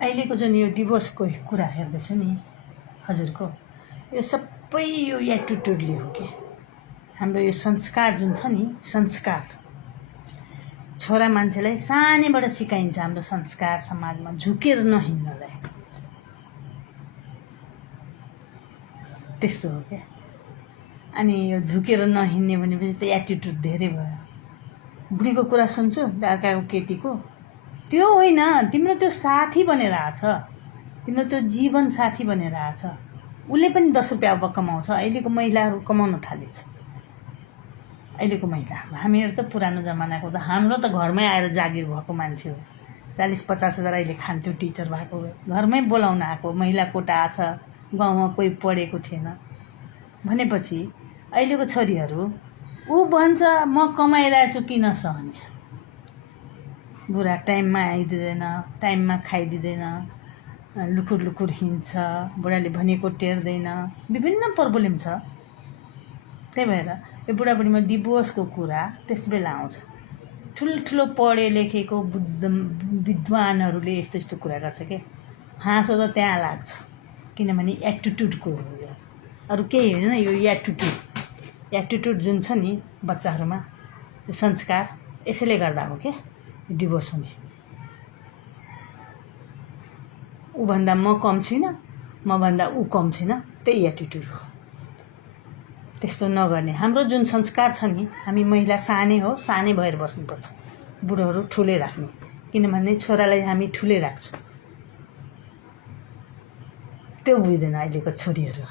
अहिलेको जुन यो डिभोर्सको कुरा हेर्दैछु नि हजुरको, यो सबै यो एटिट्युडले हो कि हाम्रो यो संस्कार जुन छ नि, संस्कार छोरा मान्छेलाई सानैबाट सिकाइन्छ हाम्रो संस्कार समाजमा झुकेर नहिँड्नलाई। त्यस्तो हो क्या। अनि यो झुकेर नहिँड्ने भनेपछि त एटिट्युड धेरै भयो। बुढीको कुरा सुन्छु अर्काको केटीको, त्यो होइन, तिम्रो त्यो साथी बनेर आछ, तिम्रो त्यो जीवन साथी बनेर आछ। उसले पनि 10 रुपियाँ अब कमाउँछ। अहिलेको महिलाहरू कमाउन थालेछ। अहिलेको महिला, हामीहरू त पुरानो जमानाको त, हाम्रो त घरमै आएर जागिर भएको मान्छे हो। 40-50 हजार अहिले खान्थ्यो टिचर भएको, घरमै बोलाउन आएको, महिला कोटा आछ, गाउँमा कोही पढेको थिएन भनेपछि अहिलेको छोरीहरू ऊ भन्छ म कमाइरहेको छु किन सहने। बुढा टाइममा आइदिँदैन, टाइममा खाइदिँदैन, लुकुर लुकुर हिँड्छ, बुढाले भनेको टेर्दैन, विभिन्न प्रब्लम छ। त्यही भएर यो बुढाबुढीमा डिभोर्सको कुरा त्यस बेला आउँछ। ठुल्ठुलो पढे लेखेको विद्वानहरूले यस्तो यस्तो कुरा गर्छ के, हाँसो त त्यहाँ लाग्छ, किनभने एटिट्युडको हो यो, अरू केही होइन। यो एटिट्युड जुन छ नि बच्चाहरूमा, यो संस्कार, यसैले गर्दा हो क्या डिभोर्स हुने। ऊभन्दा म कम छुइनँ, मभन्दा ऊ कम छैन, त्यही एटिट्युड हो। त्यस्तो नगर्ने। हाम्रो जुन संस्कार छ नि, हामी महिला सानै हो, सानै भएर बस्नुपर्छ, बुढोहरू ठुलै राख्ने, किनभने छोरालाई हामी ठुलै राख्छौँ। त्यो बुझ्दैन अहिलेको छोरीहरू,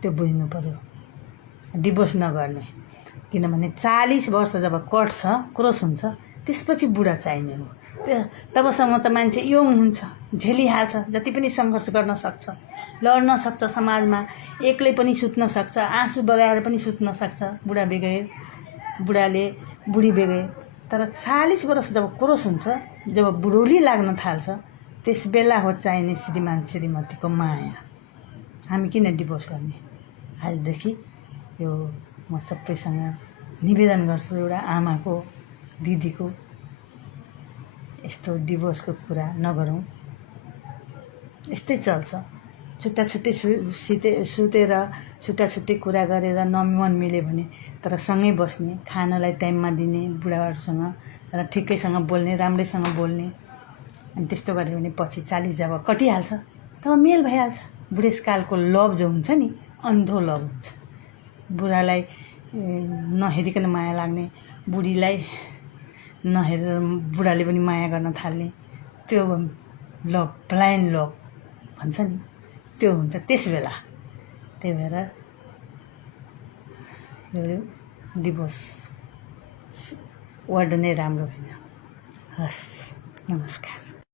त्यो बुझ्नु पर्यो। डिभोर्स नगर्ने, किनभने 40 वर्ष जब कट्छ, क्रस हुन्छ, त्यसपछि बुढा चाहिने हो। तबसम्म त मान्छे यङ हुन्छ, झेलिहाल्छ, जति पनि सङ्घर्ष गर्न सक्छ, लड्न सक्छ समाजमा, एक्लै पनि सुत्न सक्छ, आँसु बगाएर पनि सुत्न सक्छ। बुढा बेगैर, बुढाले बुढी बेगैर। तर 40 वर्ष जब क्रस हुन्छ, जब बुढौली लाग्न थाल्छ, त्यस बेला हो चाहिने श्रीमान श्रीमतीको माया। हामी किन डिभोर्स गर्ने? आजदेखि यो म सबैसँग निवेदन गर्छु, एउटा आमाको, दिदीको, यस्तो डिभोर्सको कुरा नगरौँ। यस्तै चल्छ, छुट्टा छुट्टै सुतेर छुट्टा छुट्टै कुरा गरेर मन मिल्यो भने, तर सँगै बस्ने, खानालाई टाइममा दिने, बुढाहरूसँग र ठिकैसँग बोल्ने, राम्रैसँग बोल्ने। अनि त्यस्तो गऱ्यो भने पछि 40 जब कटिहाल्छ तब मेल भइहाल्छ। बुढेसकालको लभ जो हुन्छ नि, अन्धो लभ हुन्छ। बुढालाई नहेरिकन माया लाग्ने, बुढीलाई नहेरेर बुढाले पनि माया गर्न थाल्ने, त्यो लभ, ब्लाइन्ड लभ भन्छ नि, त्यो हुन्छ त्यस बेला। त्यही भएर यो डिभोर्स वर्ड नै राम्रो होइन। हस्, नमस्कार।